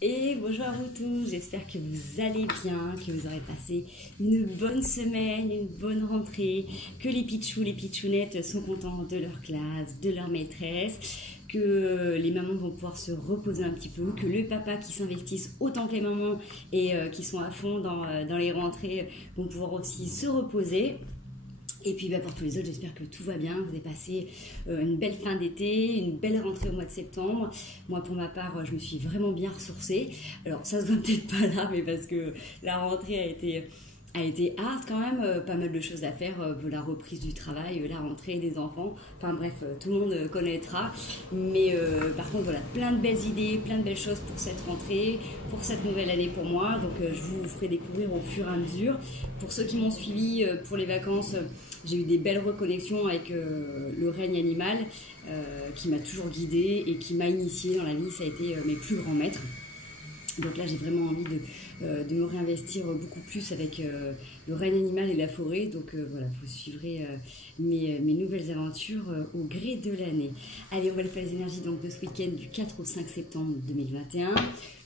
Et bonjour à vous tous, j'espère que vous allez bien, que vous aurez passé une bonne semaine, une bonne rentrée, que les pitchous, les pitchounettes sont contents de leur classe, de leur maîtresse, que les mamans vont pouvoir se reposer un petit peu, que les papas qui s'investissent autant que les mamans et qui sont à fond dans les rentrées vont pouvoir aussi se reposer. Et puis pour tous les autres, j'espère que tout va bien, vous avez passé une belle fin d'été, une belle rentrée au mois de septembre. Moi pour ma part, je me suis vraiment bien ressourcée. Alors ça se voit peut-être pas là, mais parce que la rentrée a été hard quand même, pas mal de choses à faire, la reprise du travail, la rentrée des enfants, enfin bref, tout le monde connaîtra. Mais par contre voilà, plein de belles idées, plein de belles choses pour cette rentrée, pour cette nouvelle année pour moi. Donc je vous ferai découvrir au fur et à mesure. Pour ceux qui m'ont suivi pour les vacances, j'ai eu des belles reconnexions avec le règne animal qui m'a toujours guidée et qui m'a initiée dans la vie. Ça a été mes plus grands maîtres. Donc là, j'ai vraiment envie de me réinvestir beaucoup plus avec le règne animal et la forêt. Donc voilà, vous suivrez mes nouvelles aventures au gré de l'année. Allez, on va faire les énergies donc, de ce week-end du 4 au 5 septembre 2021.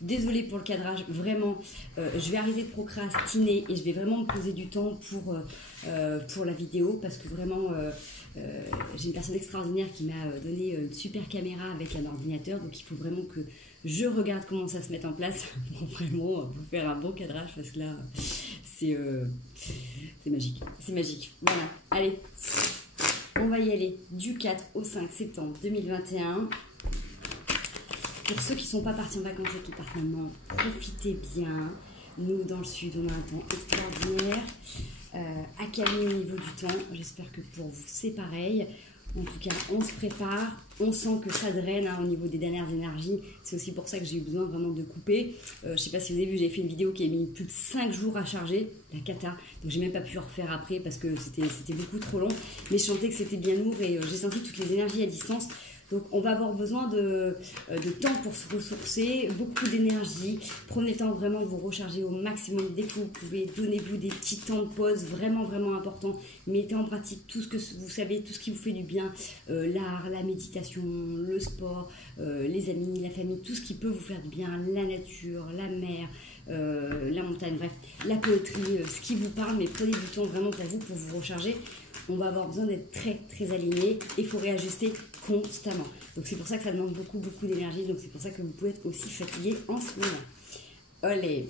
Désolée pour le cadrage, vraiment, je vais arrêter de procrastiner et je vais vraiment me poser du temps pour la vidéo parce que vraiment, j'ai une personne extraordinaire qui m'a donné une super caméra avec un ordinateur. Donc il faut vraiment que je regarde comment ça se met en place pour vraiment vous faire un bon cadrage parce que là, c'est magique. C'est magique. Voilà, allez, on va y aller du 4 au 5 septembre 2021. Pour ceux qui ne sont pas partis en vacances et qui partent maintenant, profitez bien. Nous, dans le sud, on a un temps extraordinaire. Accalmie au niveau du temps. J'espère que pour vous, c'est pareil. En tout cas, on se prépare, on sent que ça draine au niveau des dernières énergies. C'est aussi pour ça que j'ai eu besoin vraiment de couper. Je ne sais pas si vous avez vu, j'ai fait une vidéo qui a mis plus de 5 jours à charger, la cata. Donc j'ai même pas pu refaire après parce que c'était beaucoup trop long. Mais je sentais que c'était bien lourd et j'ai senti toutes les énergies à distance. Donc on va avoir besoin de temps pour se ressourcer, beaucoup d'énergie. Prenez le temps vraiment de vous recharger au maximum dès que vous pouvez. Donnez-vous des petits temps de pause vraiment vraiment importants. Mettez en pratique tout ce que vous savez, tout ce qui vous fait du bien. L'art, la méditation, le sport, les amis, la famille, tout ce qui peut vous faire du bien. La nature, la mer, la montagne, bref, la poétrie, ce qui vous parle. Mais prenez du temps vraiment pour vous recharger. On va avoir besoin d'être très très aligné et il faut réajuster constamment. Donc c'est pour ça que ça demande beaucoup d'énergie. Donc c'est pour ça que vous pouvez être aussi fatigué en ce moment. Allez,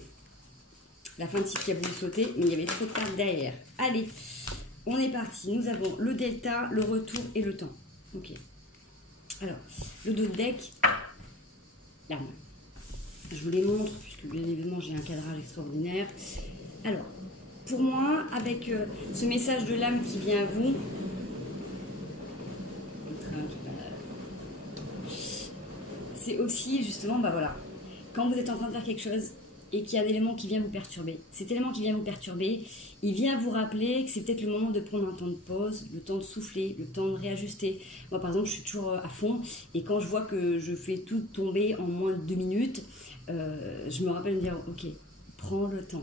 la fin de cycle qui a voulu sauter, mais il y avait trop de cartes derrière. Allez, on est parti. Nous avons le delta, le retour et le temps. Ok. Alors, le dos de deck, l'arme. Je vous les montre puisque bien évidemment j'ai un cadrage extraordinaire. Alors, pour moi, avec ce message de l'âme qui vient à vous, c'est aussi justement, voilà, quand vous êtes en train de faire quelque chose et qu'il y a un élément qui vient vous perturber, cet élément qui vient vous perturber, il vient vous rappeler que c'est peut-être le moment de prendre un temps de pause, le temps de souffler, le temps de réajuster. Moi par exemple, je suis toujours à fond et quand je vois que je fais tout tomber en moins de 2 minutes, je me rappelle de me dire, ok, prends le temps.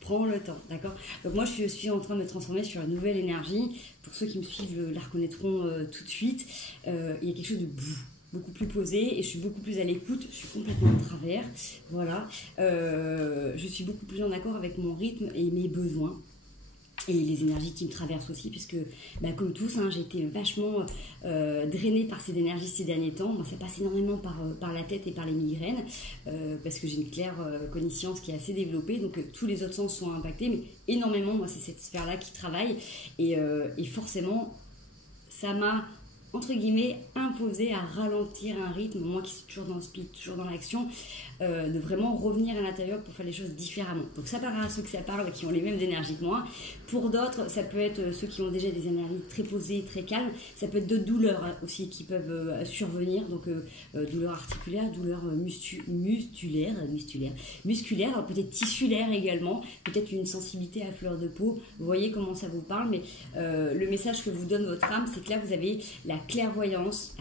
Prends le temps, d'accord? Donc moi, je suis en train de me transformer sur une nouvelle énergie. Pour ceux qui me suivent, la reconnaîtront tout de suite. Il y a quelque chose de beaucoup plus posé et je suis beaucoup plus à l'écoute. Je suis complètement en travers, voilà. Je suis beaucoup plus en accord avec mon rythme et mes besoins. Et les énergies qui me traversent aussi, puisque comme tous, j'ai été vachement drainée par ces énergies ces derniers temps. Moi, ça passe énormément par la tête et par les migraines, parce que j'ai une claire connaissance qui est assez développée, donc tous les autres sens sont impactés, mais énormément, moi, c'est cette sphère-là qui travaille, et forcément, ça m'a, entre guillemets, imposé à ralentir un rythme, moi qui suis toujours dans le speed, toujours dans l'action, de vraiment revenir à l'intérieur pour faire les choses différemment. Donc ça parlera à ceux que ça parle, qui ont les mêmes énergies que moi. Pour d'autres, ça peut être ceux qui ont déjà des énergies très posées, très calmes. Ça peut être d'autres douleurs aussi qui peuvent survenir, donc douleurs articulaires, douleurs musculaires, peut-être tissulaires également, peut-être une sensibilité à fleur de peau. Vous voyez comment ça vous parle, mais le message que vous donne votre âme, c'est que là vous avez la clairvoyance,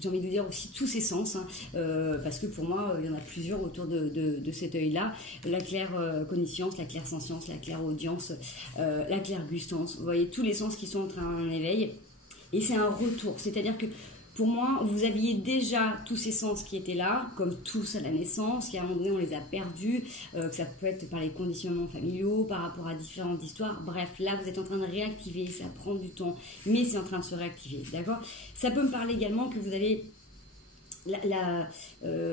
j'ai envie de dire aussi tous ces sens, parce que pour moi, il y en a plusieurs autour de cet œil-là. La claire connaissance, la claire sentience, la claire audience, la claire gustance. Vous voyez tous les sens qui sont en éveil. Et c'est un retour, c'est-à-dire que pour moi, vous aviez déjà tous ces sens qui étaient là, comme tous à la naissance, qu'à un moment donné, on les a perdus, que ça peut être par les conditionnements familiaux, par rapport à différentes histoires. Bref, là, vous êtes en train de réactiver, ça prend du temps, mais c'est en train de se réactiver, d'accord? Ça peut me parler également que vous avez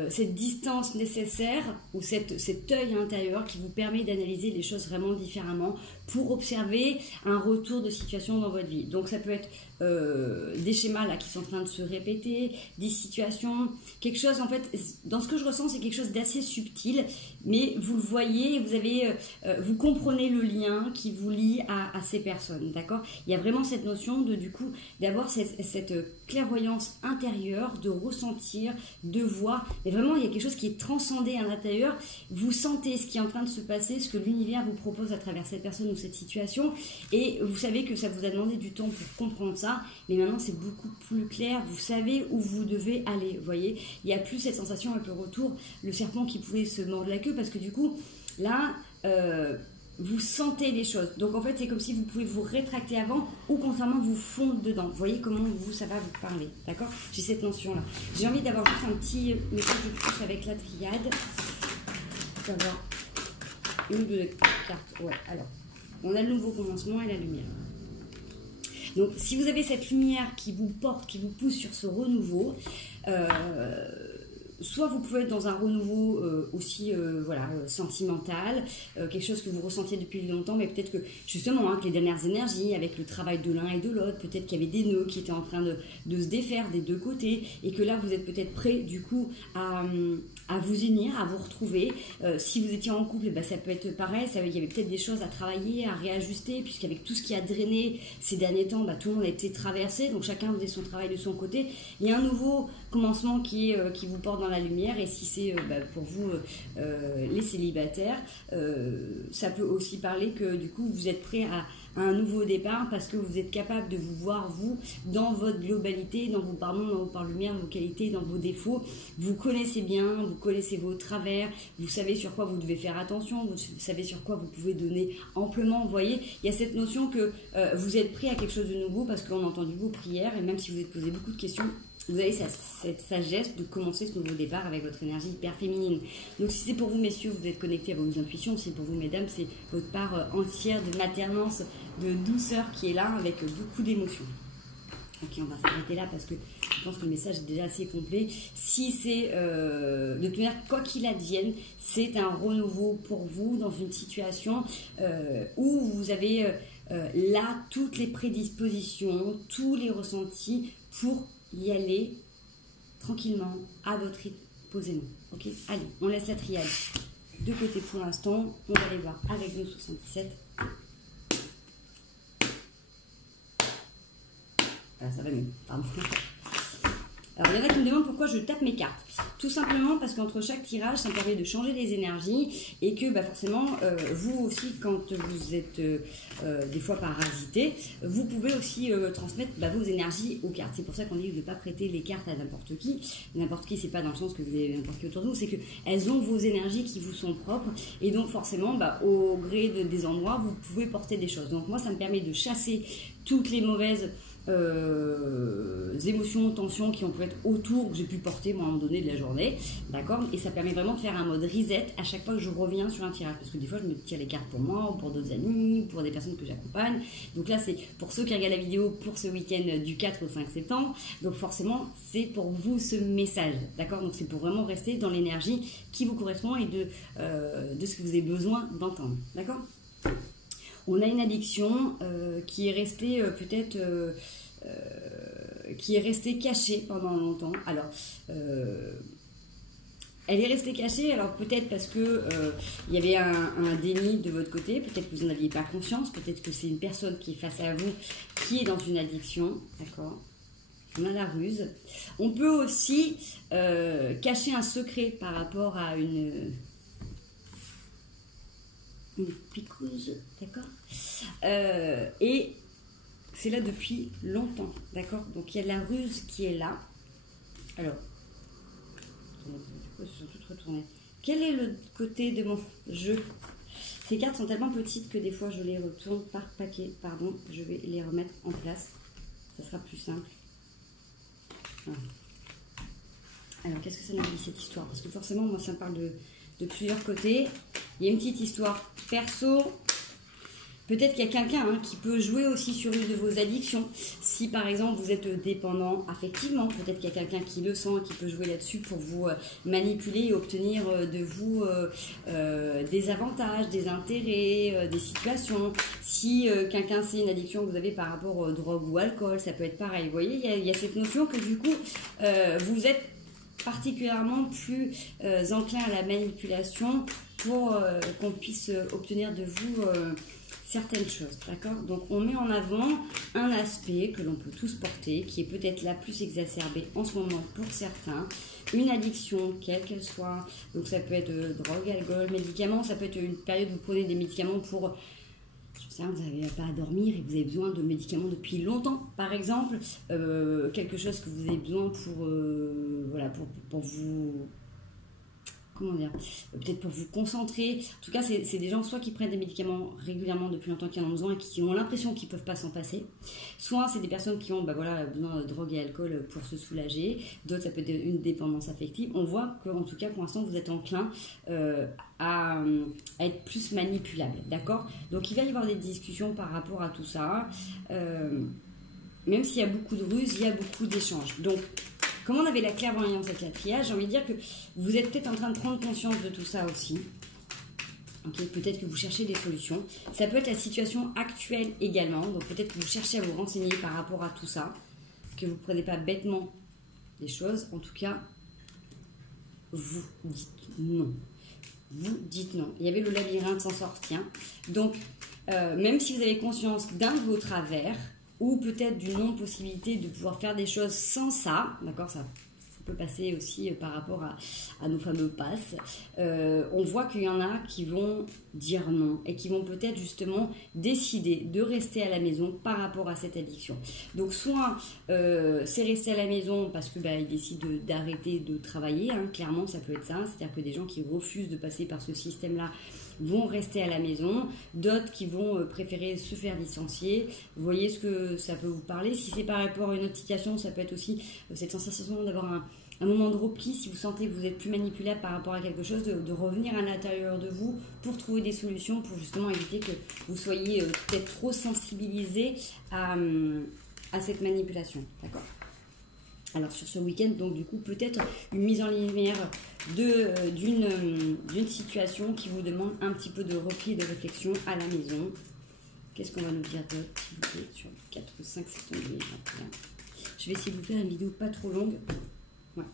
cette distance nécessaire ou cet œil intérieur qui vous permet d'analyser les choses vraiment différemment pour observer un retour de situation dans votre vie. Donc ça peut être des schémas là qui sont en train de se répéter, des situations, quelque chose en fait, dans ce que je ressens c'est quelque chose d'assez subtil, mais vous le voyez, vous comprenez le lien qui vous lie à ces personnes, d'accord? Il y a vraiment cette notion de du coup d'avoir cette clairvoyance intérieure, de ressentir, de voir, mais vraiment il y a quelque chose qui est transcendé à l'intérieur, vous sentez ce qui est en train de se passer, ce que l'univers vous propose à travers cette personne ou cette situation, et vous savez que ça vous a demandé du temps pour comprendre ça, mais maintenant c'est beaucoup plus clair, vous savez où vous devez aller, vous voyez, il n'y a plus cette sensation avec le retour, le serpent qui pouvait se mordre la queue, parce que du coup, là, vous sentez les choses. Donc en fait, c'est comme si vous pouvez vous rétracter avant ou contrairement vous fondre dedans. Vous voyez comment ça va vous parler, d'accord? J'ai cette notion-là. J'ai envie d'avoir juste un petit message de plus avec la triade. D'avoir une ou deux cartes. Ouais, alors, on a le nouveau commencement et la lumière. Donc si vous avez cette lumière qui vous porte, qui vous pousse sur ce renouveau, soit vous pouvez être dans un renouveau aussi sentimental, quelque chose que vous ressentiez depuis longtemps, mais peut-être que justement que les dernières énergies, avec le travail de l'un et de l'autre, peut-être qu'il y avait des nœuds qui étaient en train de se défaire des deux côtés, et que là vous êtes peut-être prêt du coup à vous unir, à vous retrouver. Si vous étiez en couple, ça peut être pareil, il y avait peut-être des choses à travailler, à réajuster, puisqu'avec tout ce qui a drainé ces derniers temps, tout le monde a été traversé, donc chacun faisait son travail de son côté. Il y a un nouveau commencement qui vous porte dans la lumière, et si c'est pour vous les célibataires, ça peut aussi parler que du coup vous êtes prêt à un nouveau départ parce que vous êtes capable de vous voir vous dans votre globalité, dans vos lumière, vos qualités, dans vos défauts. Vous connaissez bien, vous connaissez vos travers, vous savez sur quoi vous devez faire attention, vous savez sur quoi vous pouvez donner amplement. Vous voyez, il y a cette notion que vous êtes prêt à quelque chose de nouveau parce qu'on a entendu vos prières, et même si vous êtes posé beaucoup de questions, vous avez cette sagesse de commencer ce nouveau départ avec votre énergie hyper féminine. Donc si c'est pour vous messieurs, vous êtes connectés à vos intuitions, si pour vous mesdames, c'est votre part entière de maternance, de douceur qui est là avec beaucoup d'émotions. Ok, on va s'arrêter là parce que je pense que le message est déjà assez complet. Si c'est, de toute manière, quoi qu'il advienne, c'est un renouveau pour vous dans une situation où vous avez là toutes les prédispositions, tous les ressentis pour y aller tranquillement, à votre rythme, posément. Ok, allez, on laisse la triade de côté pour l'instant. On va aller voir avec nous 77. Ah, ça va mieux, pardon. Alors, il y en a qui me demandent pourquoi je tape mes cartes. Tout simplement parce qu'entre chaque tirage, ça me permet de changer les énergies, et que forcément, vous aussi, quand vous êtes des fois parasité, vous pouvez aussi transmettre vos énergies aux cartes. C'est pour ça qu'on dit de ne pas prêter les cartes à n'importe qui. N'importe qui, c'est pas dans le sens que vous avez n'importe qui autour de vous, c'est qu'elles ont vos énergies qui vous sont propres, et donc forcément, au gré des endroits, vous pouvez porter des choses. Donc moi, ça me permet de chasser toutes les mauvaises émotions, tensions qui ont pu être autour, que j'ai pu porter moi, à un moment donné de la journée, d'accord, et ça permet vraiment de faire un mode reset à chaque fois que je reviens sur un tirage, parce que des fois je me tire les cartes pour moi, ou pour d'autres amis, pour des personnes que j'accompagne. Donc là c'est pour ceux qui regardent la vidéo pour ce week-end du 4 au 5 septembre, donc forcément c'est pour vous ce message, d'accord, donc c'est pour vraiment rester dans l'énergie qui vous correspond et de ce que vous avez besoin d'entendre, d'accord. On a une addiction qui est restée peut-être qui est restée cachée pendant longtemps. Alors, elle est restée cachée, alors peut-être parce que il y avait un déni de votre côté, peut-être que vous n'en aviez pas conscience, peut-être que c'est une personne qui est face à vous qui est dans une addiction, d'accord. On a la ruse. On peut aussi cacher un secret par rapport à une picouse, d'accord, et c'est là depuis longtemps, d'accord, donc il y a de la ruse qui est là. Alors, elles sont toutes retournées. Quel est le côté de mon jeu? Ces cartes sont tellement petites que des fois je les retourne par paquet, pardon, je vais les remettre en place, ça sera plus simple. Voilà. Alors, qu'est-ce que ça nous dit cette histoire? Parce que forcément, moi, ça me parle de plusieurs côtés. Il y a une petite histoire perso. Peut-être qu'il y a quelqu'un qui peut jouer aussi sur une de vos addictions. Si par exemple vous êtes dépendant affectivement, peut-être qu'il y a quelqu'un qui le sent et qui peut jouer là-dessus pour vous manipuler et obtenir de vous des avantages, des intérêts, des situations. Si quelqu'un c'est une addiction que vous avez par rapport aux drogues ou alcool, ça peut être pareil. Vous voyez, il y a cette notion que du coup vous êtes particulièrement plus enclin à la manipulation pour qu'on puisse obtenir de vous certaines choses, d'accord? Donc on met en avant un aspect que l'on peut tous porter, qui est peut-être la plus exacerbée en ce moment pour certains, une addiction, quelle qu'elle soit. Donc ça peut être drogue, alcool, médicaments, ça peut être une période où vous prenez des médicaments pour... vous n'avez pas à dormir et vous avez besoin de médicaments depuis longtemps, par exemple, quelque chose que vous avez besoin pour, voilà, pour vous... comment dire, peut-être pour vous concentrer. En tout cas, c'est des gens soit qui prennent des médicaments régulièrement depuis longtemps, qui en ont besoin et qui ont l'impression qu'ils ne peuvent pas s'en passer. Soit c'est des personnes qui ont voilà, besoin de drogue et alcool pour se soulager. D'autres, ça peut être une dépendance affective. On voit qu'en tout cas, pour l'instant, vous êtes enclin à être plus manipulable. D'accord? Donc, il va y avoir des discussions par rapport à tout ça. Même s'il y a beaucoup de ruses, il y a beaucoup d'échanges. Donc, comme on avait la clairvoyance avec la triade, j'ai envie de dire que vous êtes peut-être en train de prendre conscience de tout ça aussi. Okay, peut-être que vous cherchez des solutions. Ça peut être la situation actuelle également. Donc peut-être que vous cherchez à vous renseigner par rapport à tout ça. Que vous ne prenez pas bêtement les choses. En tout cas, vous dites non. Vous dites non. Il y avait le labyrinthe sans sortir. Donc, même si vous avez conscience d'un de vos travers, ou peut-être d'une non-possibilité de pouvoir faire des choses sans ça, d'accord, ça peut passer aussi par rapport à nos fameux passes, on voit qu'il y en a qui vont dire non et qui vont peut-être justement décider de rester à la maison par rapport à cette addiction. Donc soit c'est rester à la maison parce que ils décident d'arrêter de travailler, clairement ça peut être ça, c'est-à-dire que des gens qui refusent de passer par ce système-là vont rester à la maison, d'autres qui vont préférer se faire licencier. Vous voyez ce que ça peut vous parler. Si c'est par rapport à une autre situation, ça peut être aussi cette sensation d'avoir un moment de repli, si vous sentez que vous êtes plus manipulable par rapport à quelque chose, de revenir à l'intérieur de vous pour trouver des solutions, pour justement éviter que vous soyez peut-être trop sensibilisé à cette manipulation. D'accord ? Alors sur ce week-end, donc du coup, peut-être une mise en lumière d'une situation qui vous demande un petit peu de repli et de réflexion à la maison. Qu'est-ce qu'on va nous dire d'autre, s'il vous plaît, sur le 4 ou 5 septembre 2021 ? Je vais essayer de vous faire une vidéo pas trop longue. Ouais.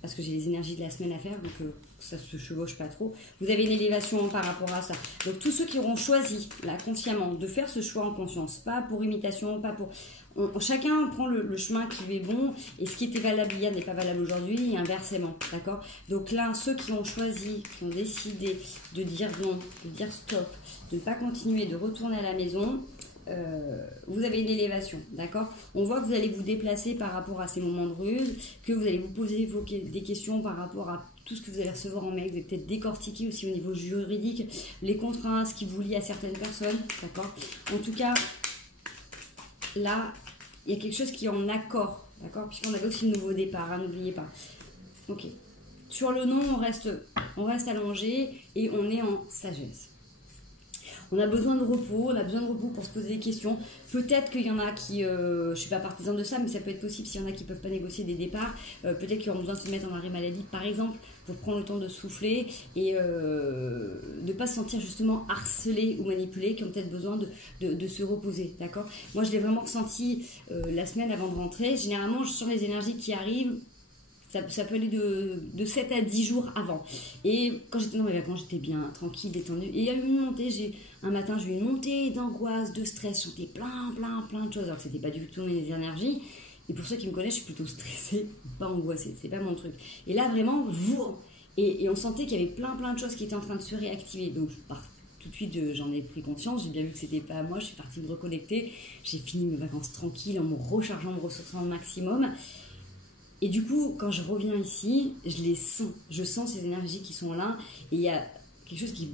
Parce que j'ai les énergies de la semaine à faire, donc ça se chevauche pas trop. Vous avez une élévation par rapport à ça. Donc tous ceux qui auront choisi, là, consciemment, de faire ce choix en conscience, pas pour imitation, pas pour... chacun prend le chemin qui lui est bon, et ce qui était valable hier n'est pas valable aujourd'hui, et inversement, d'accord? Donc là, ceux qui ont choisi, qui ont décidé de dire non, de dire stop, de ne pas continuer, de retourner à la maison... vous avez une élévation, d'accord? On voit que vous allez vous déplacer par rapport à ces moments de ruse, que vous allez vous poser des questions par rapport à tout ce que vous allez recevoir en mail, vous allez peut-être décortiquer aussi au niveau juridique les contrats, ce qui vous lie à certaines personnes, d'accord? En tout cas, là, il y a quelque chose qui est en accord, d'accord? Puisqu'on avait aussi le nouveau départ, n'oubliez pas. Ok. Sur le non, on reste allongé et on est en sagesse. On a besoin de repos, pour se poser des questions. Peut-être qu'il y en a qui, je ne suis pas partisan de ça, mais ça peut être possible s'il y en a qui ne peuvent pas négocier des départs. Peut-être qu'ils auront besoin de se mettre en arrêt maladie, par exemple, pour prendre le temps de souffler et de ne pas se sentir justement harcelés ou manipulés, qui ont peut-être besoin de se reposer, d'accord? Moi, je l'ai vraiment ressenti la semaine avant de rentrer. Généralement, je sens les énergies qui arrivent. Ça peut aller de 7 à 10 jours avant. Et quand j'étais dans mes vacances, j'étais bien tranquille, détendue. Et il y a eu une montée, un matin, j'ai eu une montée d'angoisse, de stress. Je sentais plein de choses. Alors que c'était pas du tout mes énergies. Et pour ceux qui me connaissent, je suis plutôt stressée, pas angoissée. C'est pas mon truc. Et là, vraiment, et on sentait qu'il y avait plein de choses qui étaient en train de se réactiver. Donc, tout de suite, j'en ai pris conscience. J'ai bien vu que c'était pas à moi. Je suis partie me reconnecter. J'ai fini mes vacances tranquilles en me rechargeant, me ressourçant au maximum. Et du coup, quand je reviens ici, je les sens. Je sens ces énergies qui sont là. Et il y a quelque chose qui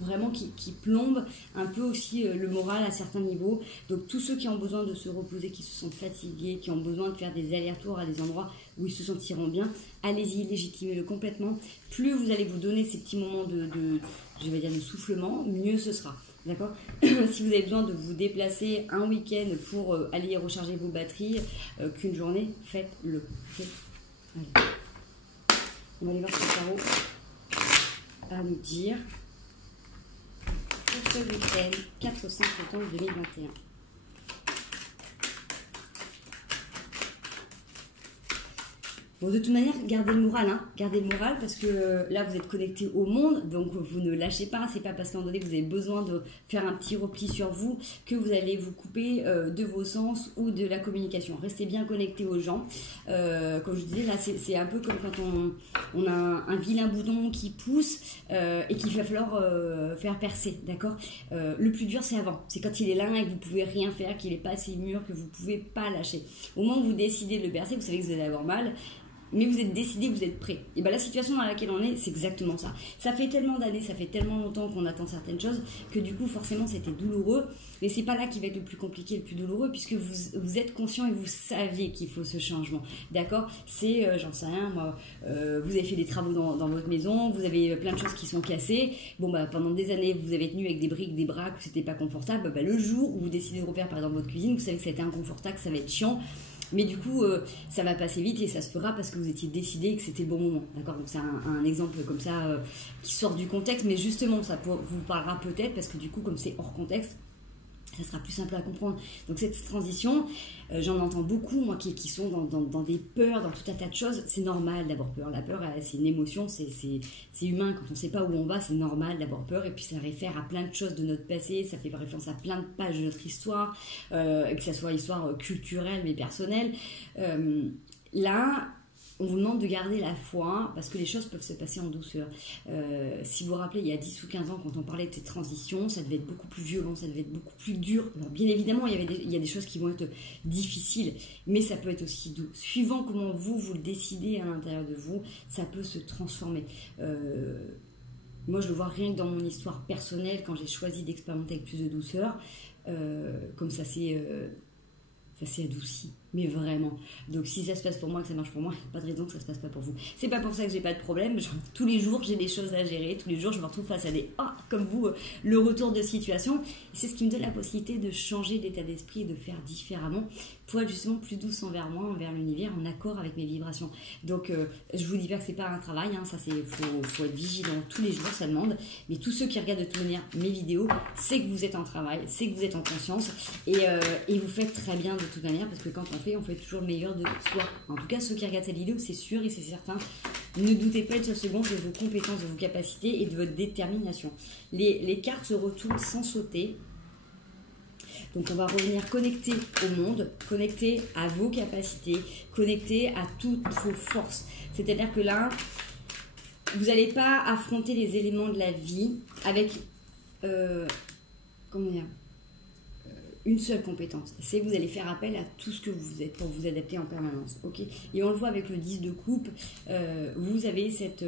vraiment qui plombe un peu aussi le moral à certains niveaux. Donc tous ceux qui ont besoin de se reposer, qui se sentent fatigués, qui ont besoin de faire des allers-retours à des endroits où ils se sentiront bien, allez-y, légitimez-le complètement. Plus vous allez vous donner ces petits moments je vais dire de soufflement, mieux ce sera. D'accord. Si vous avez besoin de vous déplacer un week-end pour aller recharger vos batteries qu'une journée, faites-le. Okay. Allez. On va aller voir ce tarot à nous dire pour ce week-end 4-5 septembre 2021. Bon, de toute manière, gardez le moral, gardez le moral parce que là, vous êtes connecté au monde, donc vous ne lâchez pas. C'est pas parce qu'à un moment donné, vous avez besoin de faire un petit repli sur vous que vous allez vous couper de vos sens ou de la communication. Restez bien connecté aux gens. Comme je disais, là, c'est un peu comme quand on a un vilain boudon qui pousse et qu'il va falloir faire percer, d'accord. Le plus dur, c'est avant. C'est quand il est là et que vous pouvez rien faire, qu'il n'est pas assez mûr, que vous pouvez pas lâcher. Au moment où vous décidez de le percer, vous savez que vous allez avoir mal. Mais vous êtes décidé, vous êtes prêt. Et bien la situation dans laquelle on est, c'est exactement ça. Ça fait tellement d'années, ça fait tellement longtemps qu'on attend certaines choses que du coup forcément c'était douloureux. Mais c'est pas là qui va être le plus compliqué, le plus douloureux, puisque vous êtes conscient et vous savez qu'il faut ce changement. D'accord. C'est, j'en sais rien, moi, vous avez fait des travaux dans votre maison, vous avez plein de choses qui sont cassées. Bon bah pendant des années vous avez tenu avec des briques, des braques, où c'était pas confortable. Bah, le jour où vous décidez de refaire par exemple votre cuisine, vous savez que ça a été inconfortable, que ça va être chiant. Mais du coup, ça va passer vite et ça se fera parce que vous étiez décidé et que c'était le bon moment. D'accord. Donc c'est un exemple comme ça qui sort du contexte, mais justement ça vous parlera peut-être parce que du coup, comme c'est hors contexte, ça sera plus simple à comprendre. Donc cette transition, j'en entends beaucoup, moi, qui sont dans des peurs, dans tout un tas de choses. C'est normal d'avoir peur. La peur, c'est une émotion, c'est humain. Quand on ne sait pas où on va, c'est normal d'avoir peur. Et puis ça réfère à plein de choses de notre passé, ça fait référence à plein de pages de notre histoire, que ce soit histoire culturelle mais personnelle. Là, on vous demande de garder la foi parce que les choses peuvent se passer en douceur. Si vous vous rappelez, il y a 10 ou 15 ans, quand on parlait de ces transitions, ça devait être beaucoup plus violent, ça devait être beaucoup plus dur. Alors, bien évidemment, il y a des choses qui vont être difficiles, mais ça peut être aussi doux. Suivant comment vous le décidez à l'intérieur de vous, ça peut se transformer. Moi, je le vois rien que dans mon histoire personnelle, quand j'ai choisi d'expérimenter avec plus de douceur, comme ça s'est adouci. Mais vraiment. Donc si ça se passe pour moi, que ça marche pour moi, il n'y a pas de raison que ça se passe pas pour vous. C'est pas pour ça que j'ai pas de problème. Genre, tous les jours, j'ai des choses à gérer. Tous les jours, je me retrouve face à comme vous, le retour de situation. Et c'est ce qui me donne la possibilité de changer d'état d'esprit et de faire différemment pour être justement plus douce envers moi, envers l'univers, en accord avec mes vibrations. Donc, je vous dis pas que c'est pas un travail. Ça, faut être vigilant tous les jours, ça demande. Mais tous ceux qui regardent de toute manière mes vidéos, c'est que vous êtes en travail, c'est que vous êtes en conscience et vous faites très bien de toute manière parce que quand on fait toujours le meilleur de soi. En tout cas, ceux qui regardent cette vidéo, c'est sûr et c'est certain. Ne doutez pas une seule seconde de vos compétences, de vos capacités et de votre détermination. Les cartes se retournent sans sauter. Donc on va revenir connecté au monde, connecté à vos capacités, connecté à toutes vos forces. C'est-à-dire que là, vous n'allez pas affronter les éléments de la vie avec... comment dire, une seule compétence, c'est que vous allez faire appel à tout ce que vous êtes pour vous adapter en permanence, ok. Et on le voit avec le 10 de coupe, vous avez cette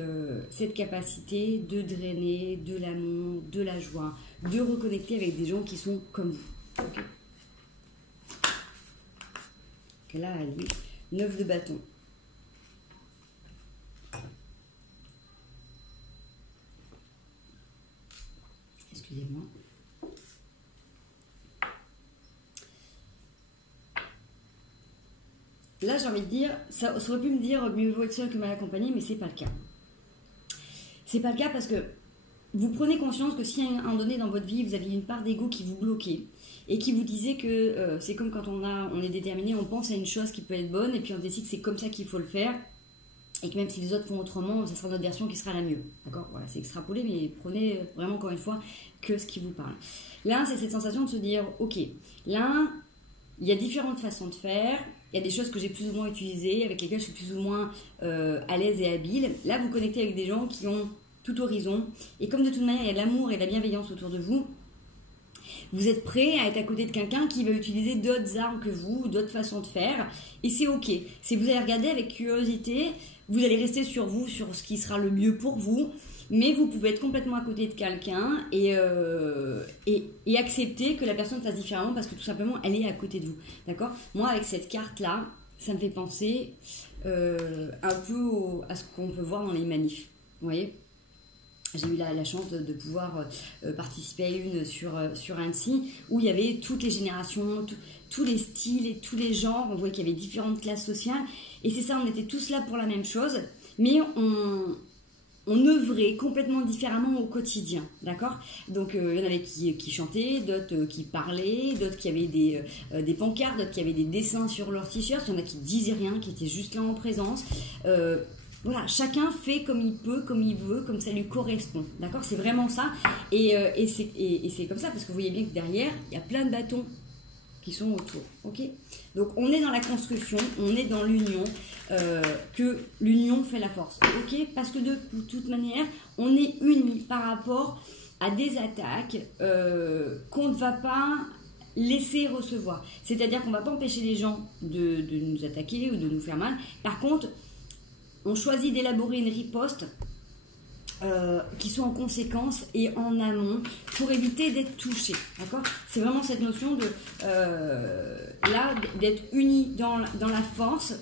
capacité de drainer de l'amour, de la joie, de reconnecter avec des gens qui sont comme vous, ok. Et là, allez, 9 de bâton. Excusez-moi. Là, j'ai envie de dire, ça aurait pu me dire mieux vaut être seul que mal accompagné, mais c'est pas le cas. C'est pas le cas parce que vous prenez conscience que si à un moment donné dans votre vie, vous aviez une part d'ego qui vous bloquait et qui vous disait que c'est comme quand on est déterminé, on pense à une chose qui peut être bonne et puis on décide que c'est comme ça qu'il faut le faire et que même si les autres font autrement, ça sera notre version qui sera la mieux. D'accord. Voilà, c'est extrapolé, mais prenez vraiment encore une fois que ce qui vous parle. Là, c'est cette sensation de se dire, ok, là, il y a différentes façons de faire. Il y a des choses que j'ai plus ou moins utilisées, avec lesquelles je suis plus ou moins à l'aise et habile. Là, vous connectez avec des gens qui ont tout horizon. Et comme de toute manière, il y a de l'amour et de la bienveillance autour de vous, vous êtes prêt à être à côté de quelqu'un qui va utiliser d'autres armes que vous, d'autres façons de faire. Et c'est ok. C'est vous allez regarder avec curiosité vous allez rester sur vous, sur ce qui sera le mieux pour vous, mais vous pouvez être complètement à côté de quelqu'un et accepter que la personne fasse différemment parce que tout simplement, elle est à côté de vous. D'accord? Moi, avec cette carte-là, ça me fait penser un peu à ce qu'on peut voir dans les manifs. Vous voyez? J'ai eu la chance de pouvoir participer à une sur Annecy où il y avait toutes les générations, tous les styles et tous les genres. On voyait qu'il y avait différentes classes sociales. Et c'est ça, on était tous là pour la même chose, mais on œuvrait complètement différemment au quotidien, d'accord? Donc il y en avait qui chantaient, d'autres qui parlaient, d'autres qui avaient des pancartes, d'autres qui avaient des dessins sur leur t-shirt, il y en a qui disaient rien, qui étaient juste là en présence. Voilà, chacun fait comme il peut, comme il veut, comme ça lui correspond, d'accord? C'est vraiment ça, et c'est comme ça, parce que vous voyez bien que derrière, il y a plein de bâtons qui sont autour, ok? Donc on est dans la construction, on est dans l'union, que l'union fait la force, ok? Parce que de toute manière, on est unis par rapport à des attaques qu'on ne va pas laisser recevoir. C'est-à-dire qu'on ne va pas empêcher les gens de nous attaquer ou de nous faire mal. Par contre, on choisit d'élaborer une riposte qui soit en conséquence et en amont pour éviter d'être touché, d'accord? C'est vraiment cette notion de là d'être unis dans la force,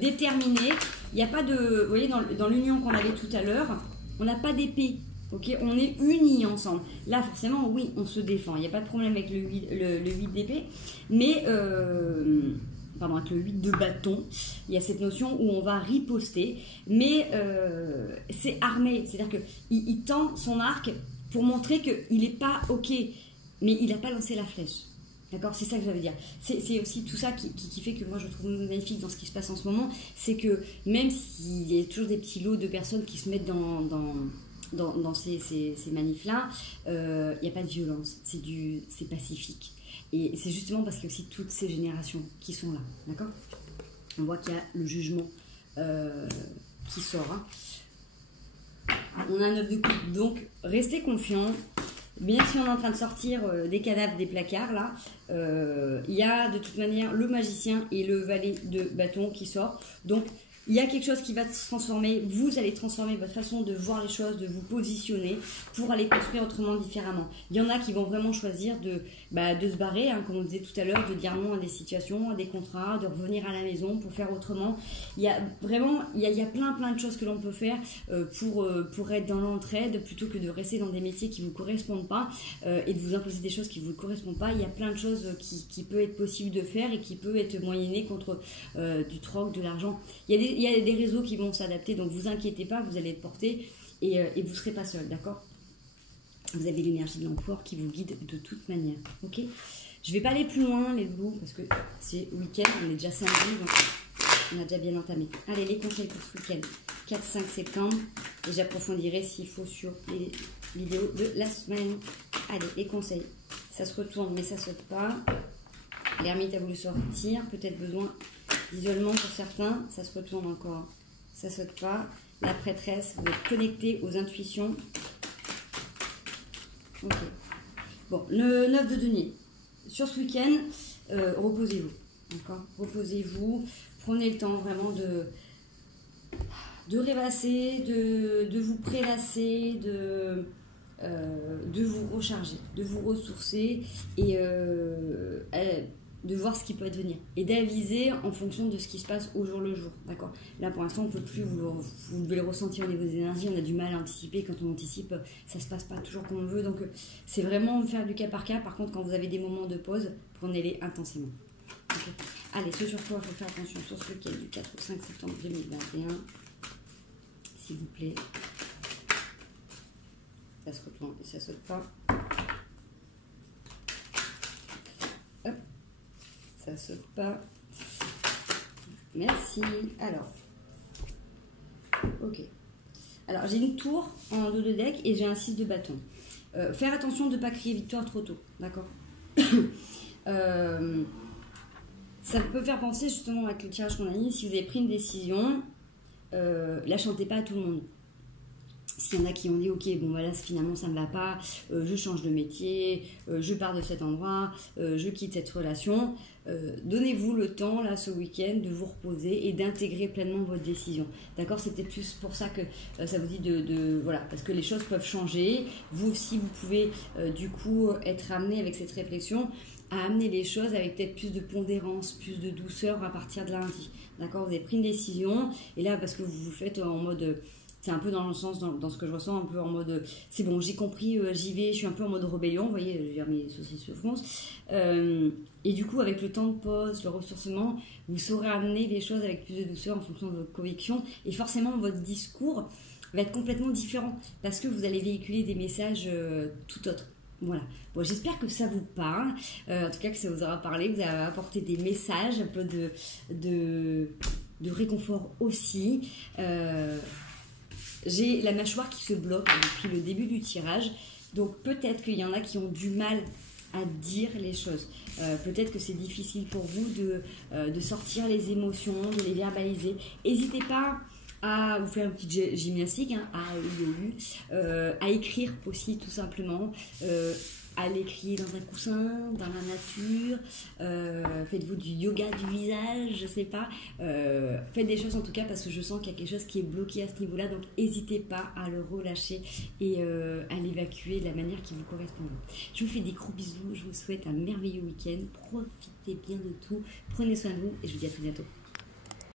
déterminé. Il n'y a pas de, vous voyez, dans l'union qu'on avait tout à l'heure, on n'a pas d'épée, ok? On est unis ensemble. Là forcément oui, on se défend. Il n'y a pas de problème avec le 8 d'épée, mais pardon, avec le 8 de bâton, il y a cette notion où on va riposter, mais c'est armé, c'est-à-dire qu'il tend son arc pour montrer qu'il n'est pas ok, mais il n'a pas lancé la flèche. D'accord? C'est ça que ça veut dire. C'est aussi tout ça qui fait que moi je trouve magnifique dans ce qui se passe en ce moment, c'est que même s'il y a toujours des petits lots de personnes qui se mettent dans ces manifs-là, il n'y a pas de violence, c'est pacifique. Et c'est justement parce qu'il y a aussi toutes ces générations qui sont là, d'accord? On voit qu'il y a le jugement qui sort. Hein. On a un 9 de coupe, donc restez confiants. Bien si on est en train de sortir des cadavres des placards, là, il y a de toute manière le magicien et le valet de bâton qui sort. Donc, il y a quelque chose qui va se transformer. Vous allez transformer votre façon de voir les choses, de vous positionner pour aller construire autrement, différemment. Il y en a qui vont vraiment choisir de se barrer, hein, comme on disait tout à l'heure, de dire non à des situations, à des contrats, de revenir à la maison pour faire autrement. Il y a vraiment, il y a plein de choses que l'on peut faire pour être dans l'entraide plutôt que de rester dans des métiers qui ne vous correspondent pas et de vous imposer des choses qui ne vous correspondent pas. Il y a plein de choses qui peut être possible de faire et qui peut être moyenné contre du troc, de l'argent. Il y a des réseaux qui vont s'adapter, donc vous inquiétez pas, vous allez être porté et vous ne serez pas seul, d'accord? Vous avez l'énergie de l'empereur qui vous guide de toute manière, ok? Je ne vais pas aller plus loin, les loups, parce que c'est week-end, on est déjà samedi, donc on a déjà bien entamé. Allez, les conseils pour ce week-end, 4-5 septembre, et j'approfondirai s'il faut sur les vidéos de la semaine. Allez, les conseils, ça se retourne, mais ça ne saute pas. L'ermite a voulu sortir, peut-être besoin d'isolement pour certains, ça se retourne encore, ça saute pas. La prêtresse, vous êtes connecté aux intuitions. Ok. Bon, le 9 de denier. Sur ce week-end, reposez-vous. D'accord? Reposez-vous. Prenez le temps vraiment de rêvasser, de vous prélasser, de vous recharger, de vous ressourcer et de voir ce qui peut advenir et d'aviser en fonction de ce qui se passe au jour le jour, d'accord? Là pour l'instant on peut plus, vous devez le ressentir au niveau des énergies, on a du mal à anticiper, quand on anticipe ça se passe pas toujours comme on veut, donc c'est vraiment faire du cas par cas. Par contre quand vous avez des moments de pause, prenez-les intensément. Okay. Allez, ce sur quoi il faut faire attention sur ce week-end du 4 au 5 septembre 2021, s'il vous plaît, ça se retourne et ça saute pas. Hop. Ça saute pas. Merci. Alors. Ok. Alors, j'ai une tour en dos de deck et j'ai un 6 de bâton. Faire attention de ne pas crier victoire trop tôt. D'accord. Ça peut faire penser justement avec le tirage qu'on a mis. Si vous avez pris une décision, la chantez pas à tout le monde. Il y en a qui ont dit ok, bon voilà, finalement ça ne me va pas, je change de métier, je pars de cet endroit, je quitte cette relation. Donnez-vous le temps là ce week-end de vous reposer et d'intégrer pleinement votre décision. D'accord, c'est peut-être plus pour ça que ça vous dit voilà, parce que les choses peuvent changer. Vous aussi vous pouvez du coup être amené avec cette réflexion à amener les choses avec peut-être plus de pondérance, plus de douceur à partir de lundi. D'accord, vous avez pris une décision et là parce que vous vous faites en mode c'est un peu dans le sens, dans ce que je ressens, un peu en mode c'est bon, j'ai compris, j'y vais, je suis un peu en mode rébellion, vous voyez, je veux dire, mes saucisses se froncent. Et du coup, avec le temps de pause, le ressourcement, vous saurez amener les choses avec plus de douceur en fonction de vos convictions. Et forcément, votre discours va être complètement différent parce que vous allez véhiculer des messages tout autres. Voilà. Bon, j'espère que ça vous parle. En tout cas, que ça vous aura parlé, que vous avez apporté des messages, un peu de réconfort aussi. J'ai la mâchoire qui se bloque depuis le début du tirage, donc peut-être qu'il y en a qui ont du mal à dire les choses. Peut-être que c'est difficile pour vous de sortir les émotions, de les verbaliser. N'hésitez pas à vous faire une petite gymnastique, hein, à écrire aussi tout simplement. À l'écrire dans un coussin, dans la nature, faites-vous du yoga du visage, je sais pas, faites des choses en tout cas parce que je sens qu'il y a quelque chose qui est bloqué à ce niveau-là, donc n'hésitez pas à le relâcher et à l'évacuer de la manière qui vous correspond. Je vous fais des gros bisous, je vous souhaite un merveilleux week-end, profitez bien de tout, prenez soin de vous et je vous dis à très bientôt.